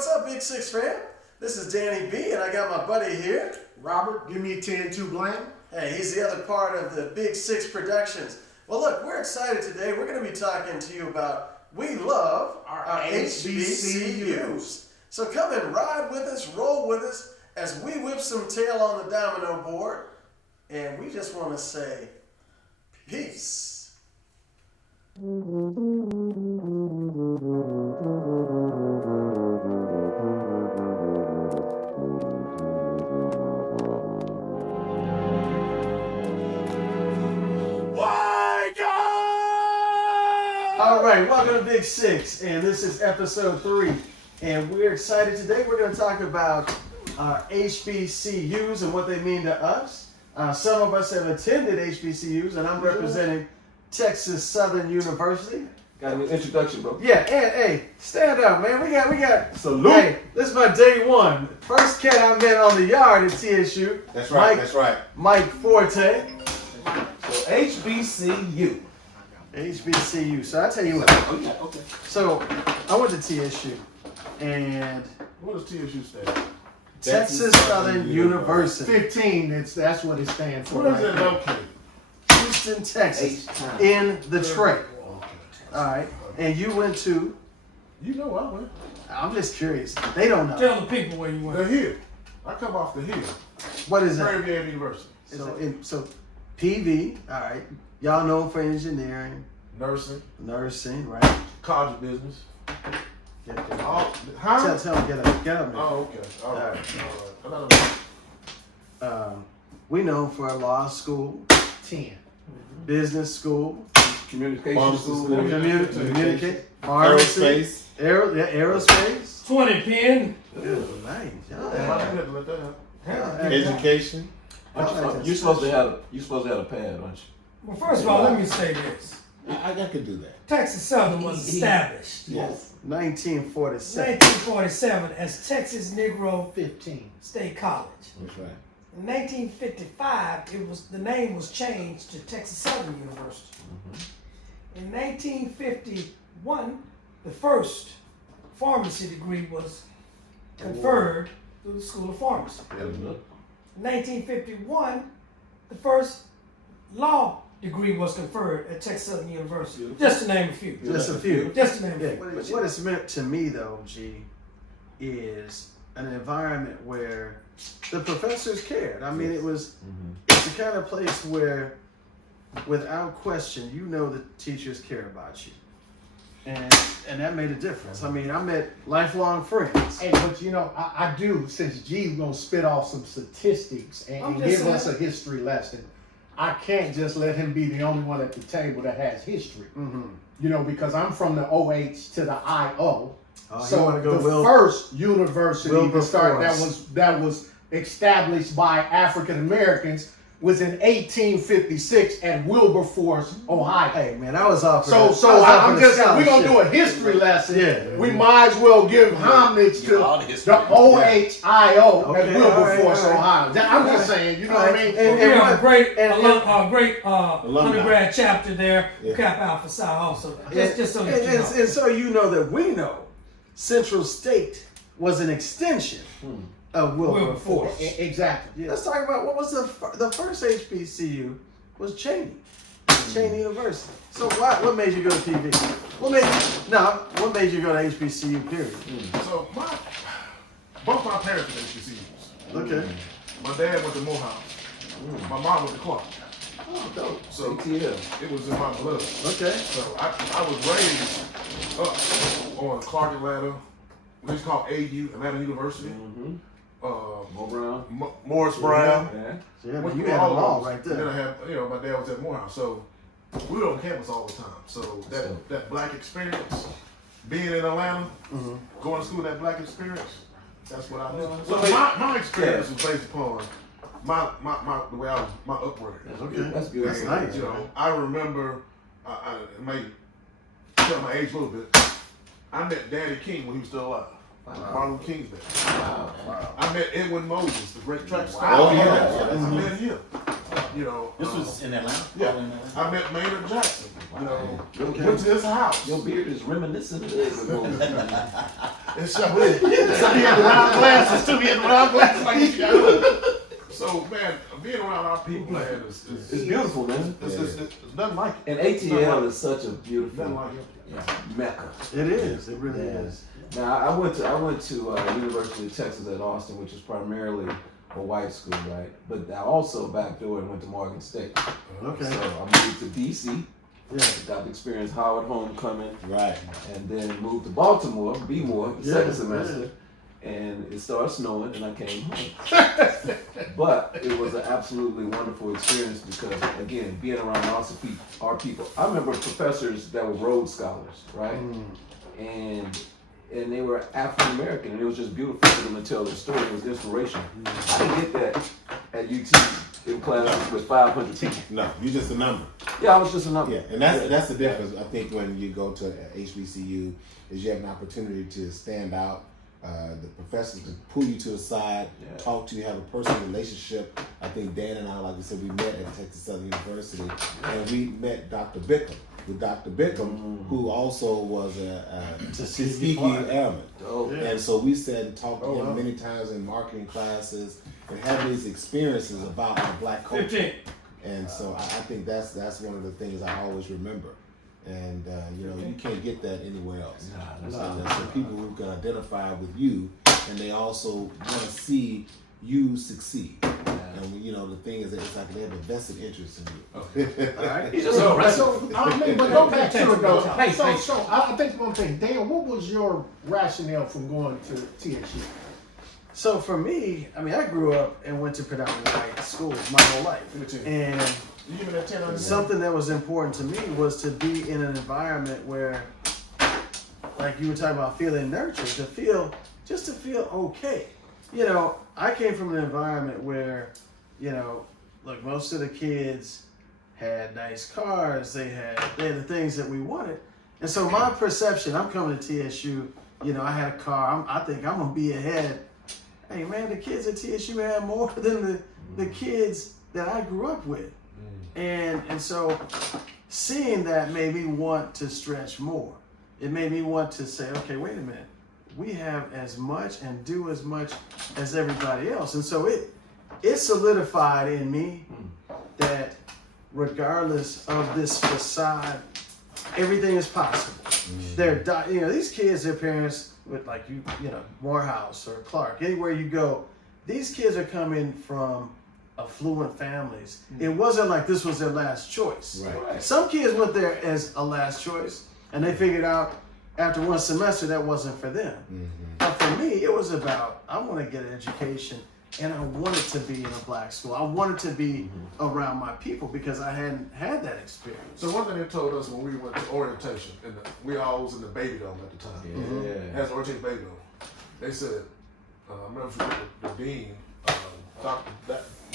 what's up, Big Six fam? This is Danny B, and I got my buddy here, Robert. Give me 10, Too Blanton. Hey, he's the other part of the Big Six Productions. Well, look, we're excited today. We're going to be talking to you about we love our HBCUs. So come and ride with us, roll with us as we whip some tail on the domino board. And we just want to say peace. All right, welcome to Big Six, and this is episode 3. And we're excited today. We're going to talk about our HBCUs and what they mean to us. Some of us have attended HBCUs, and I'm representing Texas Southern University. Got a new introduction, bro. Yeah, and hey, stand up, man. We got salute. Hey, this is my day one. First cat I met on the yard at TSU. That's right. Mike Forte. So HBCU. HBCU. So I tell you what. Oh yeah, okay. So I went to TSU, and What does TSU stand? Texas Southern University. 15. That's what it stands for. Where is it located? Houston, Texas, in the tray. All right, and you went to. You know I went. I'm just curious. They don't know. Tell the people where you went. The hill. I come off the hill. What is that? Prairie View University. So PV. All right, y'all known for engineering, Nursing. right? College of business. Get up. All, huh? Tell them get up. Man. Oh, okay. All right. We known for a law school, 10. business school, Communication school. communicate, pharmacy, aerospace. 20 pen. Good, nice. Y'all I had- didn't let that happen. Education. You're supposed to have a pad, aren't you? Well, first of all, let me say this. I could do that. Texas Southern was established Yes. 1947. 1947 as Texas Negro 15. State College. That's right. In 1955, the name was changed to Texas Southern University. In 1951, the first pharmacy degree was conferred through the School of Pharmacy. In 1951, the first law degree was conferred at Texas Southern University. Just to name a few. Just a few. Just to name a Yeah. few. What it's meant to me, though, G, is an environment where the professors cared. I mean, it's the kind of place where, without question, you know the teachers care about you. And that made a difference. I mean, I met lifelong friends. Hey, but you know, I do, since G's gonna spit off some statistics and give us a history lesson, I can't just let him be the only one at the table that has history. You know, because I'm from the OH to the IO. So the first university that was established by African Americans was in 1856 at Wilberforce, Ohio. Hey man, I was off. So I'm just saying, we're gonna do a history lesson. Yeah. We might as well give homage to the OHIO at Wilberforce, Ohio. I'm just saying, you know what I mean? And we have a great undergrad chapter there, Cap Alpha Psi also. Just so that you know. And so you know that we know Central State was an extension of Wilberforce. Exactly. Yeah. Let's talk about what was the first HBCU was Cheney University. So what made you go to PV? What made you go to HBCU? Period. So both my parents were HBCUs. Okay. My dad went to Morehouse. My mom went to Clark. Oh, dope. So ATL. it was in my blood. Okay. So I was raised up on Clark Atlanta, what is called AU, Atlanta University. Morris Brown. Yeah, but you had them all right there. And then I had, my dad was at Morehouse. So we were on campus all the time. So that black experience, being in Atlanta, going to school, that black experience, that's what I did. So my experience was based upon the way my upbringing. Okay, that's good. That's nice. I remember, I may tell my age a little bit. I met Daddy King when he was still alive. Martin Luther King's Day. Wow. I met Edwin Moses, the great track star. Oh, yeah. I met him. This was in Atlanta? Yeah. I met Maynard Jackson. Okay. Went to his house. Your beard is reminiscent of Edwin Moses. It's so weird. So he had the round glasses too. He had the round glasses like you got. So man, being around our people, man, It's beautiful, man. it's nothing like it. And ATL is such a Nothing beautiful like it. mecca. It is. It really is. Now I went to University of Texas at Austin, which is primarily a white school, right? But I also backdoored and went to Morgan State. Okay. So I moved to DC. Yeah. Got to experience Howard homecoming, Right. and then moved to Baltimore, B-More, Yeah, second semester. And it started snowing, and I came home. But it was an absolutely wonderful experience because, again, being around our people. I remember professors that were Rhodes Scholars, right? And they were African American, and it was just beautiful for them to tell their story. It was inspirational. I didn't get that at UT in classes with 500 people. No, you're just a number. Yeah, I was just a number. Yeah, and that's the difference. I think when you go to HBCU, is you have an opportunity to stand out. The professors can pull you to the side, talk to you, have a personal relationship. I think Dan and I, like we said, we met at Texas Southern University, and we met Dr. Bickham. With Dr. Bickham, who also was a Tuskegee Airman. Oh, yeah. And so we sat and talked to him many times in marketing classes and had these experiences about our black culture. 15. And so I think that's one of the things I always remember. And you can't get that anywhere else. So people who can identify with you, and they also want to see you succeed. And the thing is that it's like they have a vested interest in you. All right. He's just But go back to it though. So I think one thing, Dan, what was your rationale from going to TSU? So for me, I mean, I grew up and went to predominantly white schools my whole life, and You give me that 10 on something that was important to me was to be in an environment where, like you were talking about, feeling nurtured, to feel okay. I came from an environment where, like most of the kids had nice cars, they had the things that we wanted, and so my perception, I'm coming to TSU, I had a car, I think I'm gonna be ahead. Hey man, the kids at TSU had more than the kids that I grew up with. And so seeing that made me want to stretch more. It made me want to say, okay, wait a minute. We have as much and do as much as everybody else. And so it solidified in me that regardless of this facade, everything is possible. These kids, their parents with Morehouse or Clark, anywhere you go, these kids are coming from affluent families. It wasn't like this was their last choice. Right. Some kids went there as a last choice, and they figured out after one semester that wasn't for them. But for me, it was about, I want to get an education, and I wanted to be in a black school. I wanted to be around my people because I hadn't had that experience. So one thing they told us when we went to orientation, and we all was in the baby dome at the time. Yeah. As orientation baby dome, they said, I remember if you look at the dean,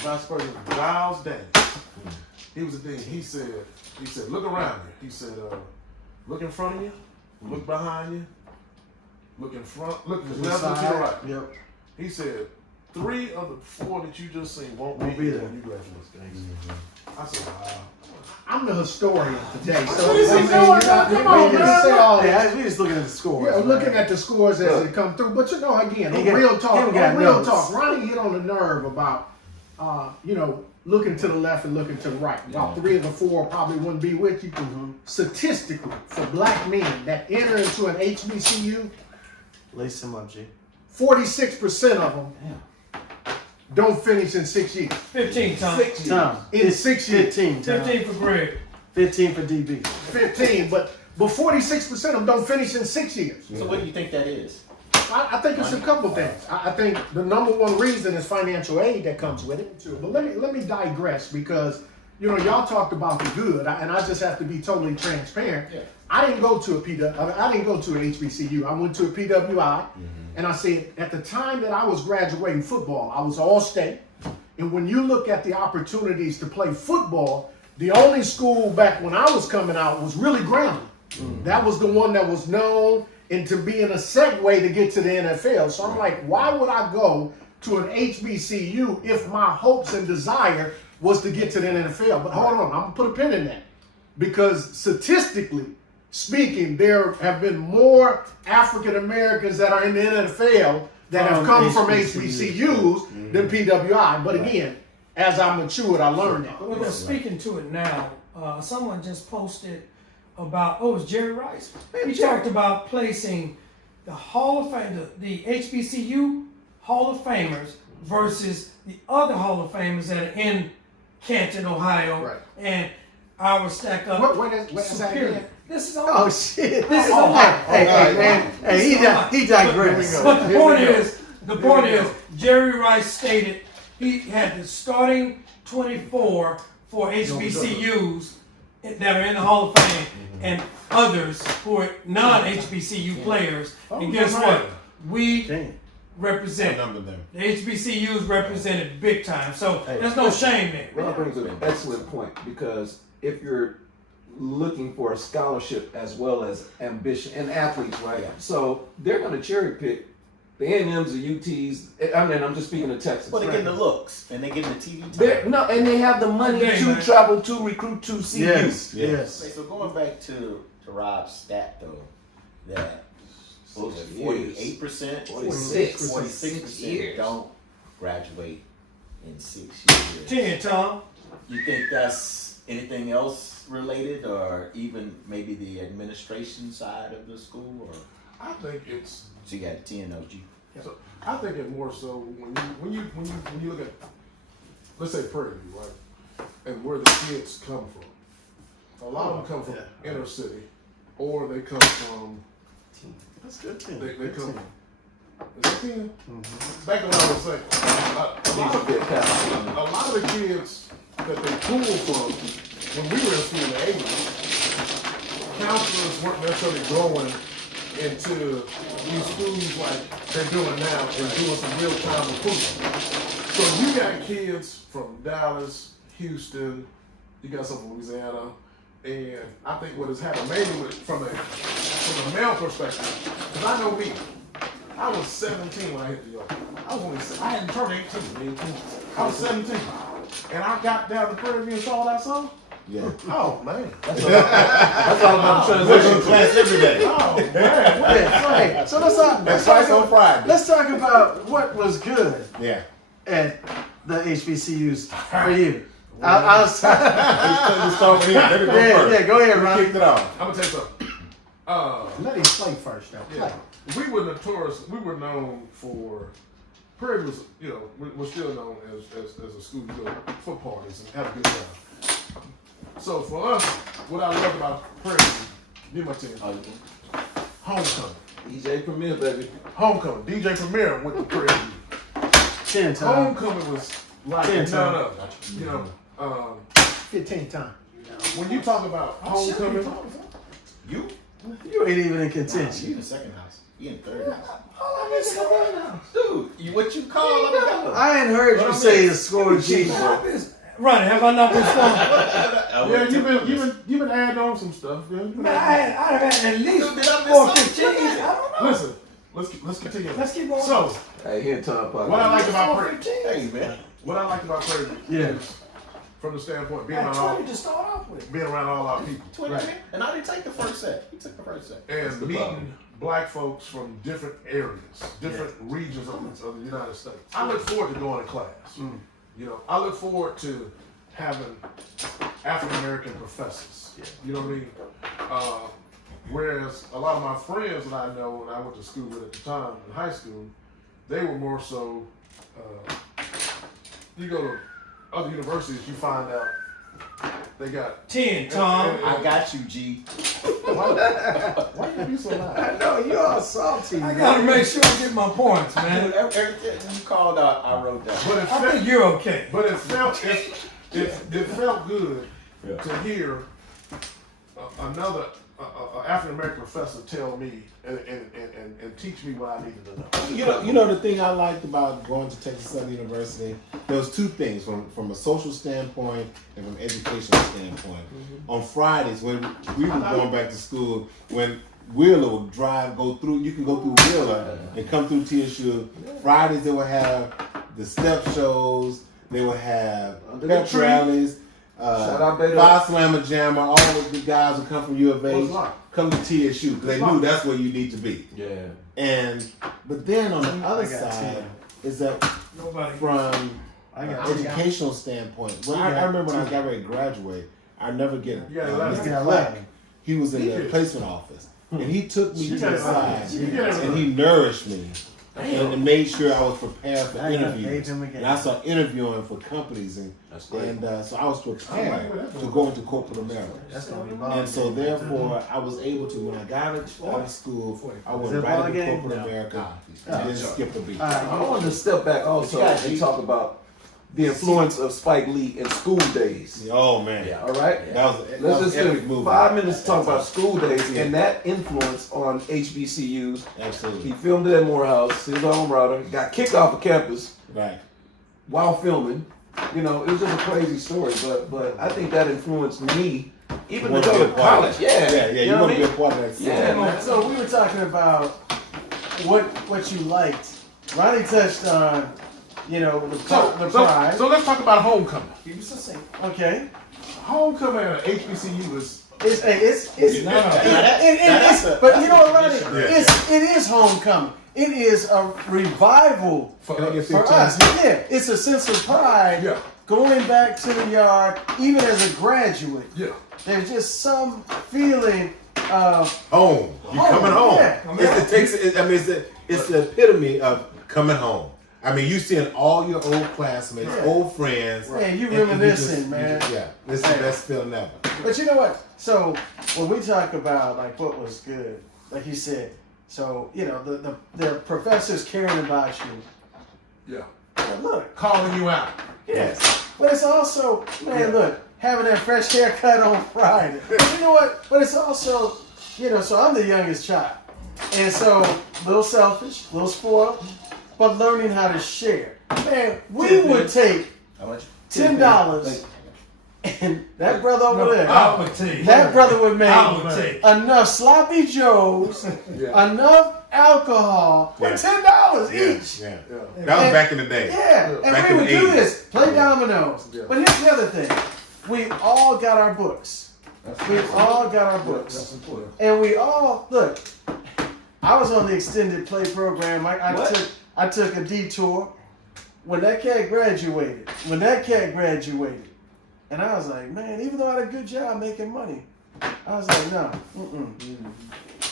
Vice President Giles Daniels. He was the dean. He said, look around you. He said, look in front of you, look behind you, look in front, look to the left, look to the right. Yep. He said, 3 of the 4 that you just seen won't be there when you graduate. I said, wow. I'm the historian today, so What is he doing, man? Come on, We just looking at the scores. Yeah, looking at the scores as they come through. But again, He got- real talk. him got notes. Ronnie hit on the nerve about, looking to the left and looking to the right. About 3 of the 4 probably wouldn't be with you. Statistically, for black men that enter into an HBCU, Lace him up, G. 46% of them don't finish in 6 years. 15, Tom. Tom. In 6 years. 15, Tom. 15 for Greg. 15 for DB. 15, but 46% of them don't finish in 6 years. So what do you think that is? I think it's a couple things. I think the number one reason is financial aid that comes with it. But let me digress because y'all talked about the good, and I just have to be totally transparent. Yeah. I didn't go to I didn't go to an HBCU. I went to a PWI, and I said at the time that I was graduating football, I was all state. And when you look at the opportunities to play football, the only school back when I was coming out was really Grambling. That was the one that was known and to be in a segue to get to the NFL. So I'm like, why would I go to an HBCU if my hopes and desire was to get to the NFL? But hold on, I'm gonna put a pin in that. Because statistically, speaking, there have been more African Americans that are in the NFL that have come from HBCUs than PWI. But again, as I matured, I learned that. Well, they're speaking to it now. Someone just posted about, it was Jerry Rice. He talked about placing the Hall of Fame, the HBCU Hall of Famers versus the other Hall of Famers that are in Canton, Ohio, Right. and our stack up What is that superior. again? This is all. Oh shit! This is all. He digressed. But the point is, Jerry Rice stated he had the starting 24 for HBCUs that are in the Hall of Fame and others who are non-HBCU players. And guess what? We represent the HBCUs represented big time. So there's no shame there. Well, that brings up an excellent point, because if you're looking for a scholarship as well as ambition and athletes, right? Yeah. So they're going to cherry pick the A&Ms, the UTs. I mean, I'm just speaking of Texas. Well, they're getting the looks and they're getting the TV time. No, and they have the money to travel to recruit to CU. Yes. Okay, so going back to Rob's stat though, that 48%, 46% don't graduate in 6 years. 10, Tom. You think that's anything else related, or even maybe the administration side of the school, or? I think it's. So you got 10 OG. So I think it's more so when you look at, let's say Prairie View, right, and where the kids come from. A lot of them come from inner city, or they come from. That's good. They come from. Is that 10? Back to what I was saying. A lot of the kids that they pull from when we were in school in the 80s, counselors weren't necessarily going into these schools like they're doing now and doing some real-time recruiting. So you got kids from Dallas, Houston, you got some from Louisiana, and I think what has happened maybe from a male perspective, because I know me, I was 17 when I hit the yard. I hadn't turned 18. I was 17. And I got down to Prairie View and saw that song. Yeah. Oh man. That's all about transition. Class every day. Oh man. Hey, so let's Twice on Friday. Let's talk about what was good Yeah. at the HBCUs for you. I was yeah, go ahead, Ron. Kicked it off. I'm gonna tell you something. Let him play first, though. Yeah. We were notorious. We were known for. Prairie was, we're still known as a school, for parties and have a good time. So for us, what I love about Prairie, give my team, homecoming. DJ Premier, baby. Homecoming. DJ Premier went to Prairie. 10 times. Homecoming was like 10 none times. other. 15 times. When you talk about homecoming, You? You ain't even in You contention. in the second house. You in the third house. Dude, Dude, what you call them? I ain't heard you say a score G. Ronnie, have I not been strong? yeah, you've been adding on some stuff. Yeah. Man, I had at least Dude, did I miss 4 something? 15. I don't know. Listen, let's continue. Let's keep going. So, Hey, here Tom Parker. what I like about Prairie, Hey, man. what I like about Prairie Yeah. is from the standpoint being I had around 20 to start off with. all our people 20 minutes. And I didn't take the first set. He took the first set. and the meeting problem. black folks from different areas, different regions of the United States. I look forward to going to class. I look forward to having African American professors. You know what I mean? Whereas a lot of my friends that I know and I went to school with at the time in high school, they were more so. You go to other universities, you find out they got 10, Tom. I got you, G. Why you be so loud? I know you all salty. I gotta make sure I get my points, man. Everything you called out, I wrote down. But I think you're okay. But it felt good to hear another African American professor tell me and teach me what I needed to know. You know the thing I liked about going to Texas Southern University, there was two things from a social standpoint and from an educational standpoint. On Fridays when we were going back to school, when Wheeler would you can go through Wheeler and come through TSU. Fridays they would have the step shows, they would have pep rallies, Shout out Beto. Fire Slammer Jammer, all of the guys would come from U of H. come to TSU because they knew that's where you need to be. Yeah. But then on the other side is that from an educational standpoint, I remember when I got ready to graduate, I never get Mr. Clark. He was in the placement office, and he took me to the side, and he nourished me, and made sure I was prepared for interviews. And I started interviewing for companies, and so I was prepared to go into corporate America. And so therefore, I was able to, when I got out of school, I went right into corporate America and then skip a beat. I wanted to step back also and talk about the influence of Spike Lee in School Days. Oh man! Yeah, all right. Let's just epic spend movie. 5 minutes to talk about School Days and that influence on HBCUs. Absolutely. He filmed it at Morehouse. He was on router. Got kicked off of campus Right. while filming. You know, it was just a crazy story. But I think that influenced me even to go to college. Yeah. You want to be a part of that. Yeah, man. So we were talking about what you liked. Ronnie touched on, the pride. So let's talk about homecoming. Keep it succinct. Okay. Homecoming at HBCU is. It's No. but you know what, Ronnie? Yeah. It is homecoming. It is a revival For for us. Yeah, it's a sense of pride. Yeah. Going back to the yard, even as a graduate. Yeah. There's just some feeling of Home. You coming home. Yeah. It's the epitome of coming home. I mean, you seeing all your old classmates, old friends. Man, you and reminiscing, man. It's the best feeling ever. But you know what? So when we talk about like what was good, like you said, so the professors caring about you. Yeah. But look, Calling you out. yes. But it's also, man, look, having that fresh haircut on Friday. But you know what? But it's also, so I'm the youngest child. And so, a little selfish, a little spoiled, but learning how to share. Man, we would take $10 and that brother over there, that brother would make enough sloppy joes, enough alcohol for $10 each. Yeah. That was back in the day. Yeah, and Back we in would the do 80s. this, play dominoes. But here's the other thing. We all got our books. We all got our books. That's important. And we all, look, I was on the extended play program. I took a detour. When that cat graduated, and I was like, man, even though I had a good job making money, I was like, no,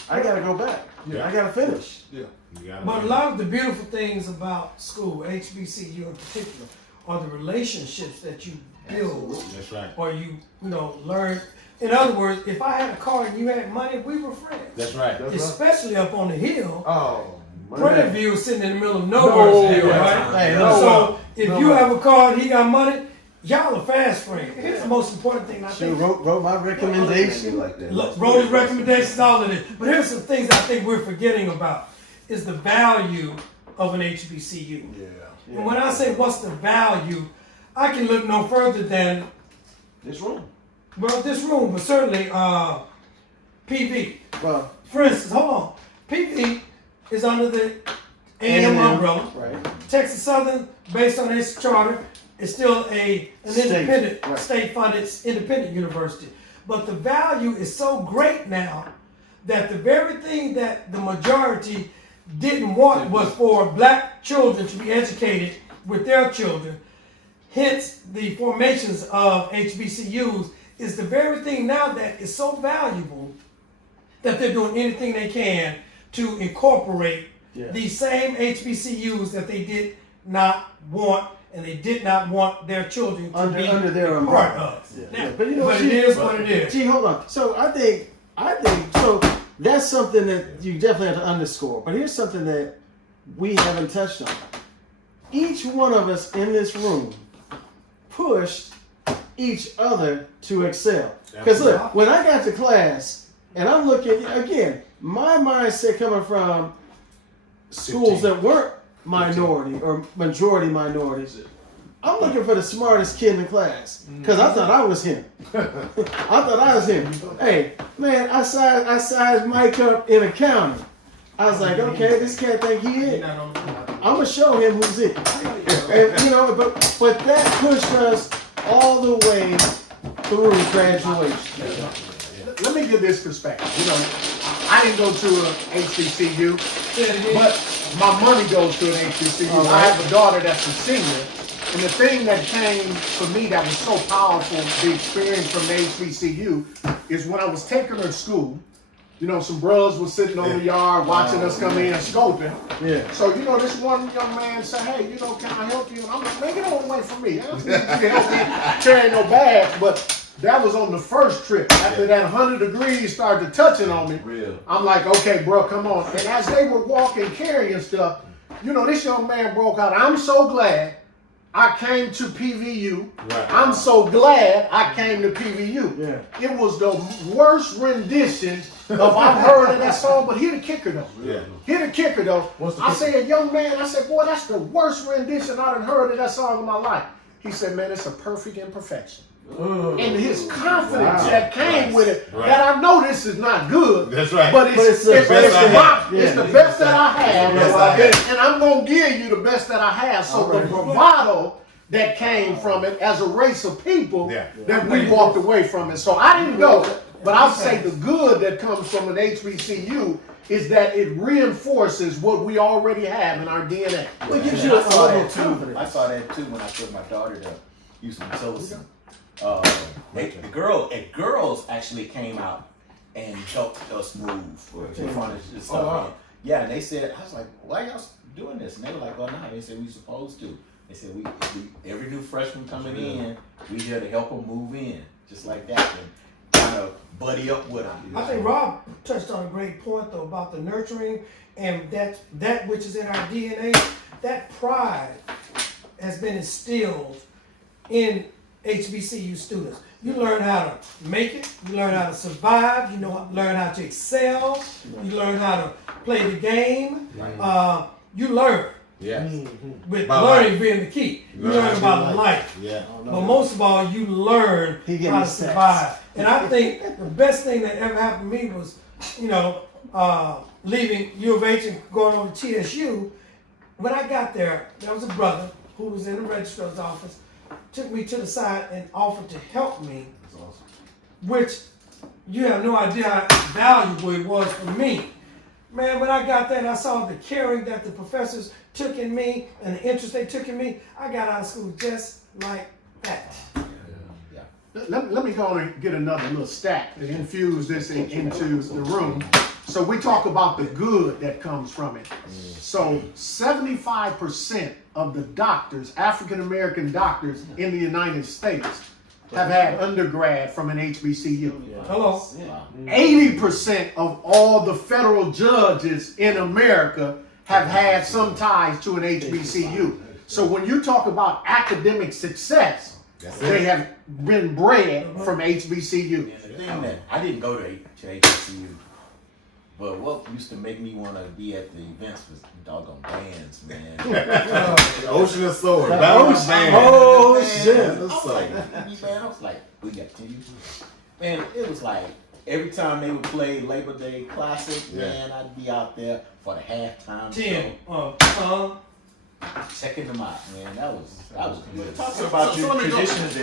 I gotta go back. Yeah. I gotta finish. Yeah. But a lot of the beautiful things about school, HBCU in particular, are the relationships that you build. That's right. Or you learn. In other words, if I had a car and you had money, we were friends. That's right. Especially up on the hill. Oh. Prairie View is sitting in the middle of nowhere, right? Hey, So if you have a car and he got money, y'all are fast friends. Here's the most important thing I She think. wrote my recommendation. Wrote his recommendations, all of it. But here's some things I think we're forgetting about is the value of an HBCU. Yeah. And when I say what's the value, I can look no further than This room. this room, but certainly PV. Well, For instance, hold on. PV is under the A&M umbrella. Right. Texas Southern, based on its charter, is still an independent, right. state-funded independent university. But the value is so great now that the very thing that the majority didn't want was for black children to be educated with their children. Hence, the formations of HBCUs is the very thing now that is so valuable that they're doing anything they can to incorporate these same HBCUs that they did not want, and they did not want their children to be under their part umbrella. of. Yeah. Now, But you know, it is what it is. Gee, hold on. So I think so. That's something that you definitely have to underscore. But here's something that we haven't touched on. Each one of us in this room pushed each other to excel. Because look, when I got to class, and I'm looking again, my mindset coming from schools that weren't minority or majority minorities. I'm looking for the smartest kid in the class because I thought I was him. Hey, man, I sized Mike up in accounting. I was like, okay, this cat think he is. I'm gonna show him who's it. And, but that pushed us all the way through graduation. let me give this perspective. You know, I didn't go to a HBCU, but my money goes to an HBCU. Right. I have a daughter that's a senior. And the thing that came for me that was so powerful, the experience from the HBCU, is when I was taking her to school, you know, some bros were sitting on the yard watching us come in scoping. Yeah. So, you know, this one young man said, hey, you know, can I help you? And I'm like, man, get away from me. I don't need you to help me carry no bags. But that was on the first trip. After that 100 degrees started touching on me, Real. I'm like, okay, bro, come on. And as they were walking, carrying stuff, you know, this young man broke out. I'm so glad I came to PVU. Right. I'm so glad I came to PVU. Yeah. It was the worst rendition of I've heard of that song, but here the kicker though. Yeah. Here the kicker though. What's the I kicker? said, young man, I said, boy, that's the worst rendition I done heard of that song in my life. He said, man, it's a perfect imperfection. And his confidence that came with it, that I know this is not good. That's right. But it's the best that I have. Best I have. And I'm going to give you the best that I have. So the bravado that came from it as a race of people, that we walked away from it. So I didn't go, but I'll say the good that comes from an HBCU is that it reinforces what we already have in our DNA. Well, it gives And you a I saw level that of too. confidence. I saw that too when I took my daughter to Houston Tillerson. The girls actually came out and helped us move in front of this stuff. wow. Yeah, and they said, I was like, why y'all doing this? And they were like, well, no. They said we supposed to. They said we every new freshman coming in, we here to help them move in, just like that, and kind of buddy up with them. I think Rob touched on a great point though about the nurturing and that which is in our DNA. That pride has been instilled in HBCU students. You learn how to make it. You learn how to survive. You learn how to excel. You learn how to play the game. You learn. Yeah. With About learning life. being the key. You Learn learn about life. Yeah. But most of all, you learn how to survive. And I think the best thing that ever happened to me was, leaving U of H and going over to TSU. When I got there, there was a brother who was in the registrar's office, took me to the side and offered to help me, which you have no idea how valuable it was for me. Man, when I got there and I saw the caring that the professors took in me and the interest they took in me, I got out of school just like that. Let me go on and get another little stack to infuse this into the room. So we talk about the good that comes from it. So 75% of the doctors, African American doctors in the United States, have had undergrad from an HBCU. Hello. 80% of all the federal judges in America have had some ties to an HBCU. So when you talk about academic success, they have been bred from HBCU. And the thing that I didn't go to HBCU, but what used to make me want to be at the events was doggone bands, man. Ocean of Sword. Battle of Bands. Oh, Man, shit. I was like, we got to you. Man, it was like every time they would play Labor Day Classic, man, I'd be out there for the halftime show. Checking them out, man. That was good. Talking about your traditions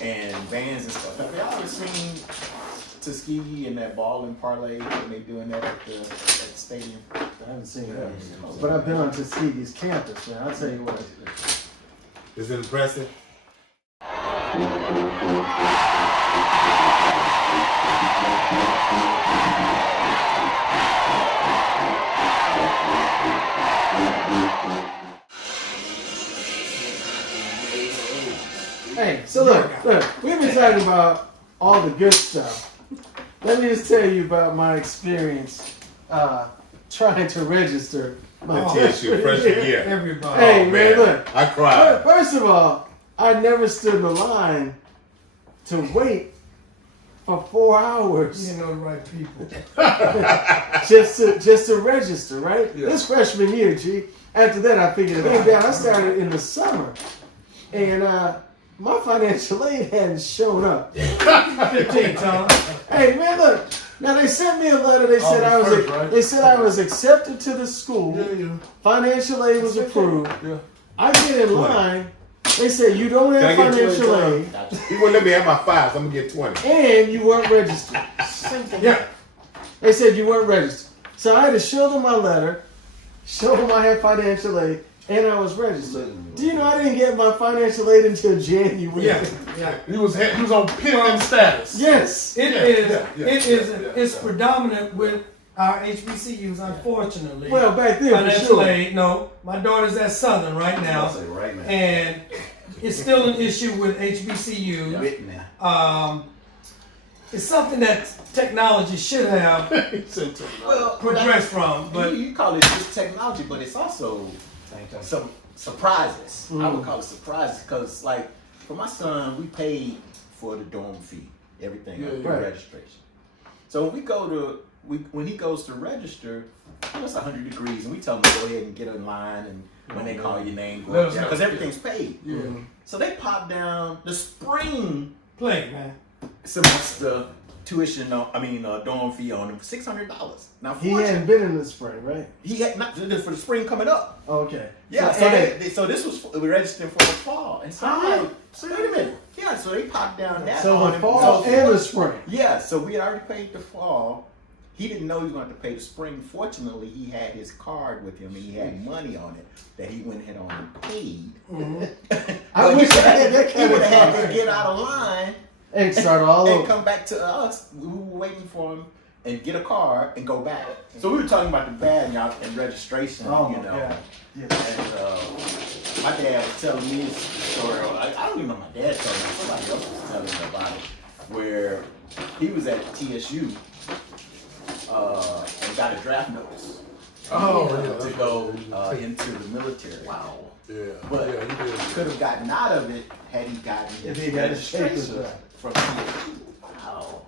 and bands and stuff. Have y'all ever seen Tuskegee and that ball and parlay when they doing that at the stadium? I haven't seen that. But I've been on Tuskegee's campus, man. I'll tell you what. Is it impressive? Hey, so look, we've been talking about all the good stuff. Let me just tell you about my experience trying to register my TSU freshman year. Everybody. Hey, man, look. I cried. First of all, I never stood in the line to wait for 4 You hours didn't know the right people. just to register, right? This freshman year, G. After that, I figured it out. I started in the summer, and my financial aid hadn't shown up. 15 times. Hey, man, look. Now they sent me a letter. They said I was accepted to the school. Financial aid was approved. I get in line, They said you don't Can I have get financial 20 aid, He wouldn't let me have my 5, so I'm gonna get 20. and you weren't registered. Simple. Yeah. They said you weren't registered. So I had to show them my letter, show them I had financial aid, and I was registered. Do you know I didn't get my financial aid until January? Yeah. He was on pending status. Yes. It's predominant with our HBCUs, unfortunately. Well, back then, for Financial sure. aid, no. My daughter's at Southern right now, Say right now. and it's still an issue with HBCU. Right now. It's something that technology should have Well, progressed from, but you call it just technology, but it's also some surprises. I would call it surprises because, like, for my son, we paid for the dorm fee, everything, right. registration. So when he goes to register, it's 100 degrees, and we tell him to go ahead and get in line, and when they call your name, go because everything's paid. Yeah. So they pop down the spring play, man. semester tuition, dorm fee on him for $600. Now, He hadn't been in the spring, right? he had not just for the spring coming up. Okay. Yeah, so this was registering for the fall, and so I'm like, So wait a minute. Yeah, so they popped down that. So on the him. fall So- and the spring. Yeah, so we had already paid the fall. He didn't know he was going to have to pay the spring. Fortunately, he had his card with him and he had money on it that he went ahead on and paid. I wish I had that He kind would of have had to card. get out of line And start all and over. come back to us. We were waiting for him and get a card and go back. So we were talking about the bad and registration, Oh, you my know. God. And my dad was telling me this story. I don't even know my dad told me. Somebody else was telling me about it. Where he was at TSU and got a draft notice to go into the military. Wow. Yeah. But yeah, he did. could have gotten out of it had he gotten If his he had his papers registration right. from TSU. Wow.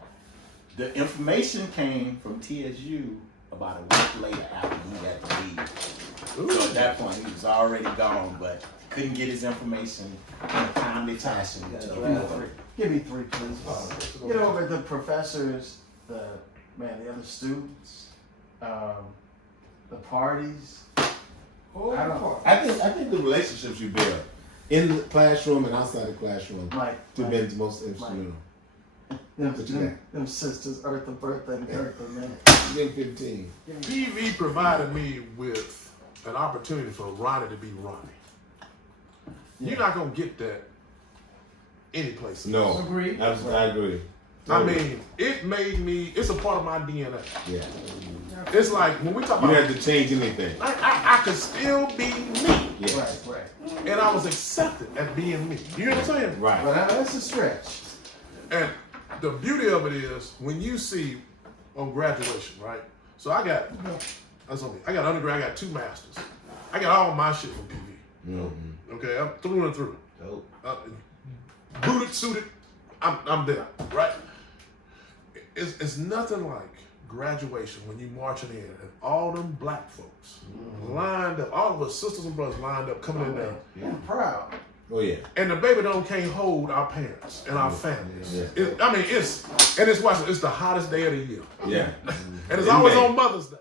The information came from TSU about a week later after he had to leave. So at that point, he was already gone, but couldn't get his information in a timely fashion. Give me 3, please. You know, with the professors, the other students, the parties. I think the relationships you build in the classroom and outside the classroom have been the most instrumental. Them sisters, Eartha, Bertha, and Gertha, man. Been 15. PV provided me with an opportunity for Ronnie to be Ronnie. You're not gonna get that any place. No. Agreed. I agree. I mean, it made me. It's a part of my DNA. Yeah. It's like when we talk You about. didn't have to change anything. I could still be me, Yeah. Right. and I was accepted as being me. You know what I'm saying? Right. But that's a stretch. And the beauty of it is when you see on graduation, right? So I got undergrad, I got 2 masters. I got all my shit from PV. Mm-hmm. Okay, I'm through and through. Dope. Booted, suited, I'm there, right? It's nothing like graduation when you marching in and all them black folks lined up, all of us sisters and brothers lined up coming in there. I'm proud. Oh yeah. And the baby can't hold our parents and our families. Yeah. It's the hottest day of the year. Yeah. And it's In always May. on Mother's Day.